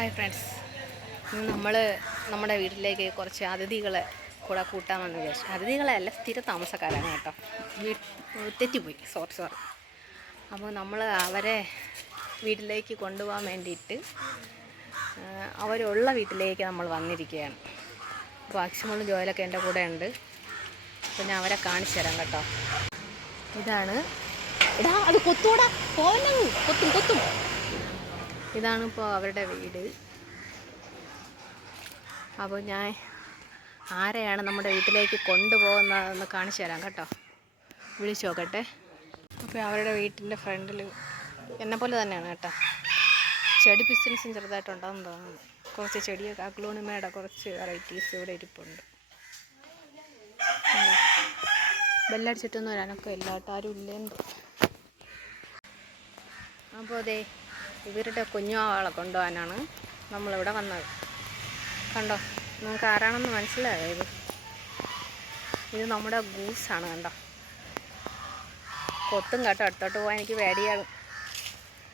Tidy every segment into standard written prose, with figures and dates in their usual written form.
Hi friends, ഇന്ന് നമ്മൾ നമ്മുടെ വീട്ടിലേക്ക് കുറച്ച് അതിഥികളെ കൂടെ കൂട്ടാമെന്ന് വിചാരിച്ചു. അതിഥികളെ അല്ല, സ്ഥിര താമസക്കാരാണ് കേട്ടോ. തെറ്റിപ്പോയി, സോറി. അപ്പോൾ നമ്മൾ അവരെ വീട്ടിലേക്ക് കൊണ്ടുപോകാൻ വേണ്ടിയിട്ട് അവരുള്ള വീട്ടിലേക്ക് നമ്മൾ വന്നിരിക്കുകയാണ്. അപ്പോൾ അച്ഛനും ജോലൊക്കെ എൻ്റെ കൂടെ ഉണ്ട്. അപ്പോൾ ഞാൻ അവരെ കാണിച്ചു തരാം കേട്ടോ. ഇതാണ്, അത് കൊത്തൂടാ, കൊത്തും. ഇതാണിപ്പോൾ അവരുടെ വീട്. അപ്പോൾ ഞാൻ ആരെയാണ് നമ്മുടെ വീട്ടിലേക്ക് കൊണ്ടുപോകുന്നതെന്ന് കാണിച്ചു തരാം കേട്ടോ. വിളിച്ചു നോക്കട്ടെ. അപ്പോൾ അവരുടെ വീട്ടിൻ്റെ ഫ്രണ്ടിൽ എന്നെപ്പോലെ തന്നെയാണ് കേട്ടോ. ചെടി ബിസിനസ്സും ചെറുതായിട്ടുണ്ടാകുമെന്ന് തോന്നുന്നു. കുറച്ച് ചെടിയൊക്കെ അഗ്ലോണിമയുടെ കുറച്ച് വെറൈറ്റീസ് ഇവിടെ ഇരിപ്പുണ്ട്. ബെല്ലടിച്ചിട്ടൊന്നും ഒരനക്കം ഇല്ല കേട്ടോ, ആരും ഇല്ലെന്ന്. അപ്പോൾ അതെ, ഇവരുടെ കുഞ്ഞുവാളെ കൊണ്ടുപോകാനാണ് നമ്മളിവിടെ വന്നത്. കണ്ടോ, നിങ്ങൾക്ക് ആരാണെന്ന് മനസ്സിലായോ? ഇത് നമ്മുടെ ഗൂസാണ്. കണ്ടോ, കൊത്തും കേട്ടോ. അടുത്തോട്ട് പോകാൻ എനിക്ക് പേടിയാകും.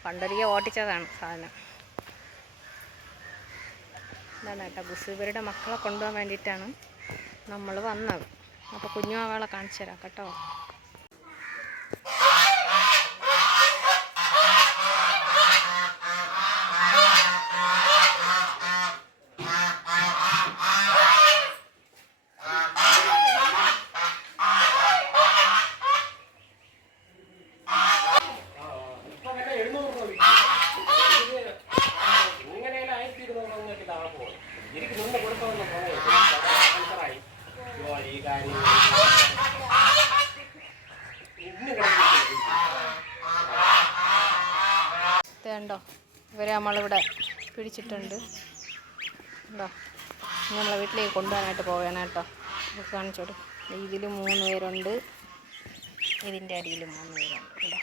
പണ്ടൊരിക്കൽ ഓട്ടിച്ചതാണ് സാധനം. ഇതാണ് കേട്ടോ ഗൂസ്. ഇവരുടെ മക്കളെ കൊണ്ടുപോകാൻ വേണ്ടിയിട്ടാണ് നമ്മൾ വന്നത്. അപ്പോൾ കുഞ്ഞുവാളെ കാണിച്ചു തരാം കേട്ടോ. ണ്ടോ, ഇവരെ നമ്മളിവിടെ പിടിച്ചിട്ടുണ്ട്. ഉണ്ടോ, നമ്മളെ വീട്ടിലേക്ക് കൊണ്ടുപോകാനായിട്ട് പോവുകയാണ് കേട്ടോ. കാണിച്ചോട്. ഇതിൽ 3 പേരുണ്ട്, ഇതിൻ്റെ അടിയിൽ 3 പേരുണ്ട്. ഉണ്ടോ,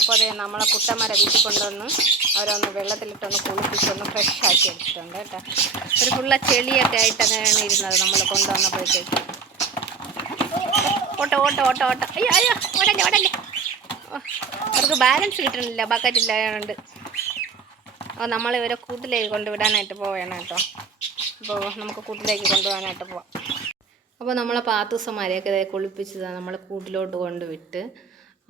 അപ്പോൾ അതെ, നമ്മളെ കുട്ടന്മാരെ വീട്ടിൽ കൊണ്ടുവന്ന് അവരൊന്ന് വെള്ളത്തിലിട്ടൊന്ന് കുളിപ്പിച്ചൊന്ന് ഫ്രഷ് ആക്കി എടുത്തിട്ടുണ്ട് കേട്ടോ. ഒരു ഫുള്ള ചെളിയൊക്കെ ആയിട്ട് അങ്ങനെയാണ് ഇരുന്നത് നമ്മൾ കൊണ്ടുവന്നപ്പോഴത്തേക്ക്. ഓട്ടോ അയ്യോ ഓടല്ലേ. അവർക്ക് ബാലൻസ് കിട്ടണില്ല, ബക്കറ്റില്ലായതുകൊണ്ട്. അപ്പോൾ നമ്മൾ ഇവരെ കൂട്ടിലേക്ക് കൊണ്ടുവിടാനായിട്ട് പോവുകയാണ് കേട്ടോ. അപ്പോൾ നമുക്ക് കൂട്ടിലേക്ക് കൊണ്ടുപോകാനായിട്ട് പോവാം. അപ്പോൾ നമ്മളെ പാത്തൂസന്മാരെയൊക്കെ കുളിപ്പിച്ചതാണ് നമ്മൾ കൂട്ടിലോട്ട് കൊണ്ടുവിട്ട്.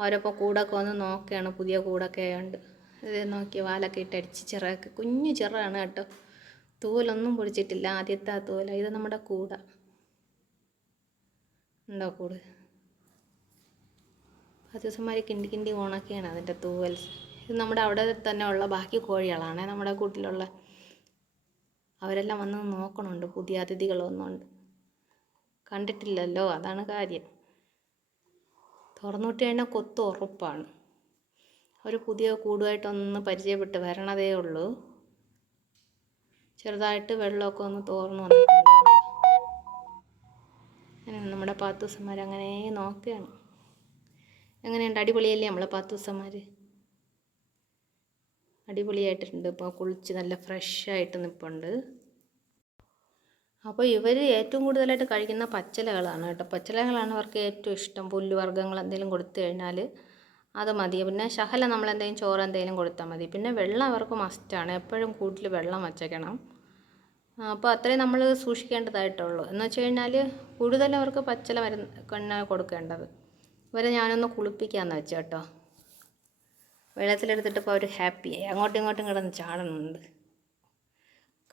അവരപ്പോൾ കൂടൊക്കെ വന്ന് നോക്കുകയാണ്. പുതിയ കൂടൊക്കെ ആയതുകൊണ്ട് ഇത് നോക്കി വാലൊക്കെ ഇട്ടടിച്ച് ചിറകൊക്കെ കുഞ്ഞു ചിറകാണ് കേട്ടോ. തൂവലൊന്നും പൊടിച്ചിട്ടില്ല, ആദ്യത്തെ ആ തൂവല. ഇത് നമ്മുടെ കൂട ഉണ്ടോ, കൂട്. 10 ദിവസന്മാർ കിണ്ടി ഓണൊക്കെയാണ് അതിൻ്റെ തൂവൽ. ഇത് നമ്മുടെ അവിടെ തന്നെ ഉള്ള ബാക്കി കോഴികളാണ് നമ്മുടെ കൂട്ടിലുള്ള. അവരെല്ലാം വന്ന് നോക്കണുണ്ട്. പുതിയ അതിഥികൾ വന്നുണ്ട്, കണ്ടിട്ടില്ലല്ലോ, അതാണ് കാര്യം. തുറന്നുവിട്ട് കഴിഞ്ഞാൽ കൊത്ത് ഉറപ്പാണ്. ഒരു പുതിയ കൂടുമായിട്ടൊന്ന് പരിചയപ്പെട്ട് വരണതേ ഉള്ളൂ. ചെറുതായിട്ട് വെള്ളമൊക്കെ ഒന്ന് തോർന്നു വന്നിട്ടുണ്ട്. അങ്ങനെ നമ്മുടെ പാത്തൂസന്മാർ അങ്ങനെ നോക്കുകയാണ്. എങ്ങനെയുണ്ട്, അടിപൊളിയല്ലേ നമ്മളെ പാത്തൂസന്മാർ? അടിപൊളിയായിട്ടുണ്ട്. ഇപ്പോൾ കുളിച്ച് നല്ല ഫ്രഷായിട്ട് നിൽപ്പുണ്ട്. അപ്പോൾ ഇവർ ഏറ്റവും കൂടുതലായിട്ട് കഴിക്കുന്ന പച്ചിലകളാണ് കേട്ടോ. പച്ചിലകളാണ് അവർക്ക് ഏറ്റവും ഇഷ്ടം. പുല്ലുവർഗ്ഗങ്ങൾ എന്തെങ്കിലും കൊടുത്തു കഴിഞ്ഞാൽ അത് മതി. പിന്നെ ശകലം നമ്മളെന്തെങ്കിലും ചോറ് എന്തെങ്കിലും കൊടുത്താൽ മതി. പിന്നെ വെള്ളം അവർക്ക് മസ്റ്റാണ്. എപ്പോഴും കൂട്ടിൽ വെള്ളം വച്ചേക്കണം. അപ്പോൾ അത്രയും നമ്മൾ സൂക്ഷിക്കേണ്ടതായിട്ടുള്ളൂ. എന്ന് വെച്ച് കഴിഞ്ഞാൽ കൂടുതൽ അവർക്ക് പച്ചില മരുന്ന് കൊടുക്കേണ്ടത്. ഇവരെ ഞാനൊന്ന് കുളിപ്പിക്കാമെന്ന് വെച്ചു കേട്ടോ. വെള്ളത്തിലെടുത്തിട്ടിപ്പോൾ അവർ ഹാപ്പിയായി. അങ്ങോട്ടും ഇങ്ങോട്ടും കിടന്ന് ചാടുന്നുണ്ട്.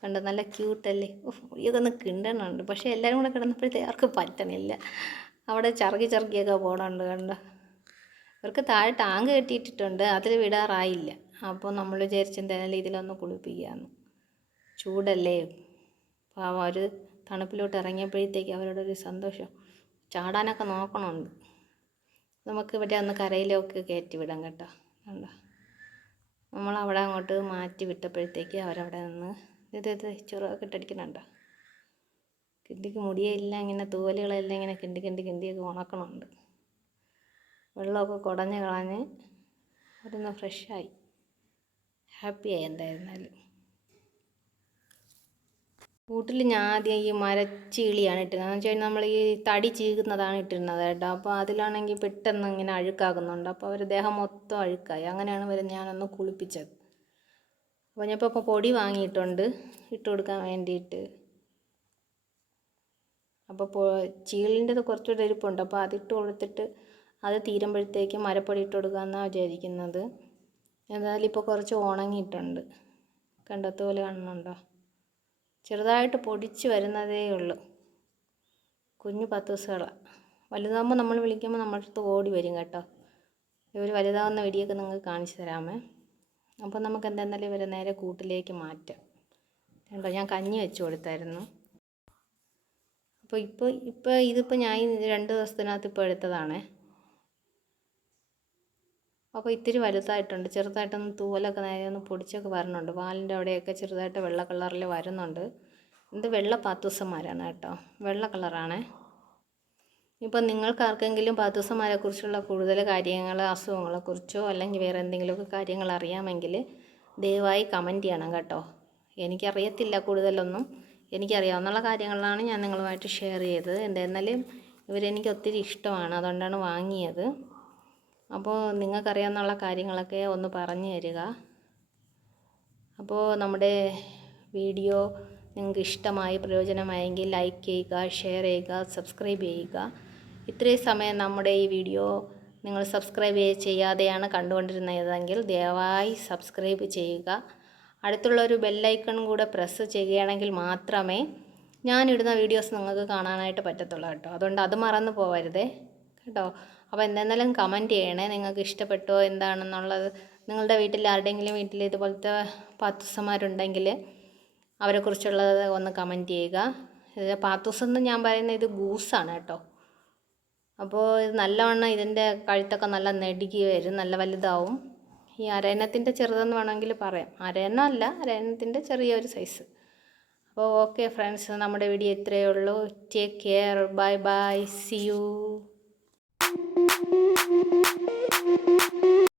കണ്ടോ, നല്ല ക്യൂട്ടല്ലേ. ഇതൊക്കെ ഒന്ന് കിണ്ടണുണ്ട്. പക്ഷേ എല്ലാവരും കൂടെ കിടന്നപ്പോഴത്തേക്ക് അവർക്ക് പറ്റണില്ല. അവിടെ ചറുകിയൊക്കെ പോകണുണ്ട്. കണ്ടോ, ഇവർക്ക് താഴെ ടാങ്ക് കെട്ടിയിട്ടിട്ടുണ്ട്, അതിൽ വിടാറായില്ല. അപ്പോൾ നമ്മൾ വിചാരിച്ച് എന്തായാലും ഇതിലൊന്ന് കുളിപ്പിക്കാമെന്ന്. ചൂടല്ലേ, പാവം. അവർ തണുപ്പിലോട്ട് ഇറങ്ങിയപ്പോഴത്തേക്ക് അവരോടൊരു സന്തോഷം. ചാടാനൊക്കെ നോക്കണുണ്ട്. നമുക്ക് ഇവിടെ ഒന്ന് കരയിലൊക്കെ കയറ്റി വിടാം കേട്ടോ. കണ്ടോ, നമ്മളവിടെ അങ്ങോട്ട് മാറ്റി വിട്ടപ്പോഴത്തേക്ക് അവരവിടെ നിന്ന് ഇത് ചെറുതൊക്കെ ഇട്ടടിക്കുന്നുണ്ടോ. കിണ്ടിക്ക് മുടിയില്ല, ഇങ്ങനെ തൂവലുകളെല്ലാം ഇങ്ങനെ കിണ്ടിയൊക്കെ ഉണക്കണുണ്ട്. വെള്ളമൊക്കെ കുടഞ്ഞ് കളഞ്ഞ് അവരൊന്ന് ഫ്രഷായി, ഹാപ്പിയായി എന്തായിരുന്നാലും. കൂട്ടിൽ ഞാൻ ആദ്യം ഈ മരച്ചീളിയാണ് ഇട്ടിരുന്നത്. എന്ന് വെച്ച് കഴിഞ്ഞാൽ നമ്മൾ ഈ തടി ചീകുന്നതാണ് ഇട്ടിരുന്നത് കേട്ടോ. അപ്പോൾ അതിലാണെങ്കിൽ പെട്ടെന്ന് ഇങ്ങനെ അഴുക്കാകുന്നുണ്ട്. അപ്പോൾ അവർ ദേഹം മൊത്തം അഴുക്കായി. അങ്ങനെയാണ് ഇവരെ ഞാനൊന്ന് കുളിപ്പിച്ചത്. അപ്പോൾ ഞാനിപ്പോൾ പൊടി വാങ്ങിയിട്ടുണ്ട് ഇട്ട് കൊടുക്കാൻ വേണ്ടിയിട്ട്. അപ്പോൾ ചീളിൻ്റെത് കുറച്ചുകൂടെ ഇരിപ്പുണ്ട്. അപ്പോൾ അതിട്ട് കൊടുത്തിട്ട് അത് തീരുമ്പോഴത്തേക്കും മരപ്പൊടി ഇട്ട് കൊടുക്കാമെന്നാണ് വിചാരിക്കുന്നത്. എന്തായാലും ഇപ്പോൾ കുറച്ച് ഉണങ്ങിയിട്ടുണ്ട്. കണ്ടതുപോലെ കാണുന്നുണ്ടോ? ചെറുതായിട്ട് പൊടിച്ച് വരുന്നതേ ഉള്ളൂ. കുഞ്ഞു പത്തൂസുകളാണ്. വലുതാകുമ്പോൾ നമ്മൾ വിളിക്കുമ്പോൾ നമ്മുടെ അടുത്ത് ഓടി വരും കേട്ടോ. ഇവർ വലുതാകുന്ന വീഡിയോയൊക്കെ നിങ്ങൾക്ക് കാണിച്ചു തരാമേ. അപ്പോൾ നമുക്ക് എന്തായാലും ഇവരെ നേരെ കൂട്ടിലേക്ക് മാറ്റാം. കണ്ടോ, ഞാൻ കഞ്ഞി വെച്ച് കൊടുത്തായിരുന്നു. അപ്പോൾ ഇതിപ്പോൾ ഞാൻ 2 ദിവസത്തിനകത്ത് ഇപ്പോൾ എടുത്തതാണേ. അപ്പോൾ ഇത്തിരി വലുതായിട്ടുണ്ട്. ചെറുതായിട്ടൊന്ന് തൂവലൊക്കെ നേരെ ഒന്ന് പൊടിച്ചൊക്കെ വരുന്നുണ്ട്. വാലിൻ്റെ അവിടെയൊക്കെ ചെറുതായിട്ട് വെള്ള കളറിൽ വരുന്നുണ്ട്. ഇത് വെള്ള പാത്തൂസന്മാരാണ് കേട്ടോ, വെള്ള കളറാണേ. ഇപ്പം നിങ്ങൾക്ക് ആർക്കെങ്കിലും പാത്തൂസന്മാരെക്കുറിച്ചുള്ള കൂടുതൽ കാര്യങ്ങൾ, അസുഖങ്ങളെക്കുറിച്ചോ അല്ലെങ്കിൽ വേറെ എന്തെങ്കിലുമൊക്കെ കാര്യങ്ങൾ അറിയാമെങ്കിൽ ദയവായി കമൻറ്റ് ചെയ്യണം കേട്ടോ. എനിക്കറിയത്തില്ല കൂടുതലൊന്നും. എനിക്കറിയാവുന്ന കാര്യങ്ങളാണ് ഞാൻ നിങ്ങളുമായിട്ട് ഷെയർ ചെയ്തത്. എന്തായിരുന്നാലും ഇവരെനിക്ക് ഒത്തിരി ഇഷ്ടമാണ്, അതുകൊണ്ടാണ് വാങ്ങിയത്. അപ്പോൾ നിങ്ങൾക്കറിയാവുന്ന കാര്യങ്ങളൊക്കെ ഒന്ന് പറഞ്ഞു തരിക. അപ്പോൾ നമ്മുടെ വീഡിയോ നിങ്ങൾക്ക് ഇഷ്ടമായി, പ്രയോജനമായെങ്കിൽ ലൈക്ക് ചെയ്യുക, ഷെയർ ചെയ്യുക, സബ്സ്ക്രൈബ് ചെയ്യുക. ഇത്രയും സമയം നമ്മുടെ ഈ വീഡിയോ നിങ്ങൾ സബ്സ്ക്രൈബ് ചെയ്യാതെയാണ് കണ്ടുകൊണ്ടിരുന്നതെങ്കിൽ ദയവായി സബ്സ്ക്രൈബ് ചെയ്യുക. അടുത്തുള്ളൊരു ബെല്ലൈക്കൺ കൂടെ പ്രസ് ചെയ്യുകയാണെങ്കിൽ മാത്രമേ ഞാനിടുന്ന വീഡിയോസ് നിങ്ങൾക്ക് കാണാനായിട്ട് പറ്റത്തുള്ളൂ കേട്ടോ. അതുകൊണ്ട് അത് മറന്നു പോകരുതേ കേട്ടോ. അപ്പോൾ എന്തായാലും കമൻറ്റ് ചെയ്യണേ, നിങ്ങൾക്ക് ഇഷ്ടപ്പെട്ടോ എന്താണെന്നുള്ളത്. നിങ്ങളുടെ വീട്ടിൽ ആരുടെയെങ്കിലും വീട്ടിൽ ഇതുപോലത്തെ പാത്തൂസന്മാരുണ്ടെങ്കിൽ അവരെക്കുറിച്ചുള്ളത് ഒന്ന് കമൻറ്റ് ചെയ്യുക. ഇത് പാത്തൂസെന്ന് ഞാൻ പറയുന്നത് ഇത് ഗൂസാണ് കേട്ടോ. അപ്പോൾ ഇത് നല്ലവണ്ണം ഇതിൻ്റെ കഴുത്തൊക്കെ നല്ല നെടുകി വരും, നല്ല വലുതാവും. ഈ അരയന്നത്തിൻ്റെ ചെറുതെന്ന് വേണമെങ്കിൽ പറയാം. അരയന്നം അല്ല, അരയന്നത്തിൻ്റെ ചെറിയൊരു സൈസ്. അപ്പോൾ ഓക്കെ ഫ്രണ്ട്സ്, നമ്മുടെ വീഡിയോ ഇത്രയേ ഉള്ളൂ. Take care, bye bye, see U.